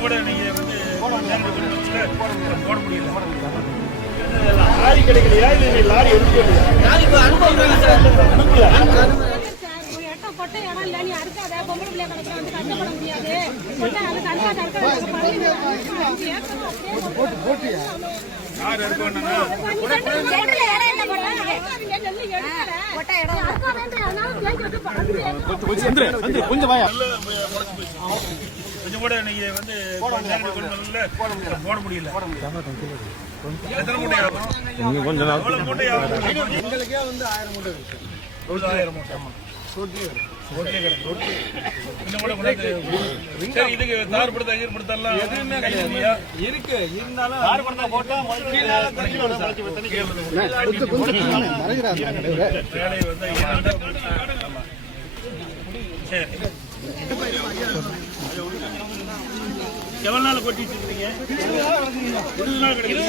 கொஞ்சம் கூட நீங்க வந்து போட முடியல. லாரி கிடைக்கலையா? இல்லை லாரி எடுக்கலையா ஒரு இடம் இல்ல, நீ அறுக்காத, பொம்பளை பிள்ளைய கிடக்குற வந்து கஷ்டப்பட முடியாது. கொட்டை அது கண்காட்சி அறுக்க வேண்டிய பள்ளி அஞ்சு கொஞ்சம் கூட நீங்க வந்து போட முடியல எத்தனை மூட்டை ஆகும் எவ்வளவு மூட்டை ஆகும் எங்களுக்கே வந்து ஆயிரம் மூட்டை இருக்கு ஆயிரம் மூட்டை இதுக்கு தார் படுத்தா, எதுவுமே? இருக்கு இருந்தாலும் தார் படுத்தா போட்டா குறைக்கணும் வேலையை வந்து எவ்வளவு நாள் கொட்டி வச்சிருக்கீங்க? இருபது நாள் கிடையாது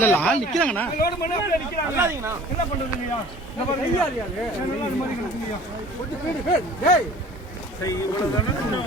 இல்ல. ஆள் நிக்கிறாங்கண்ணா. என்ன இவ்வளவுதானா? இன்னும்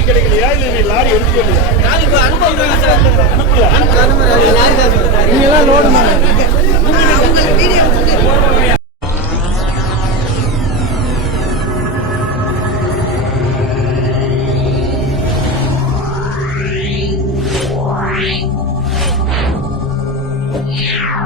லாரி கிடைக்கலையா நீ லாரி எடுத்துக்கலையா நீங்களாம் லோடு மேலே Yeah.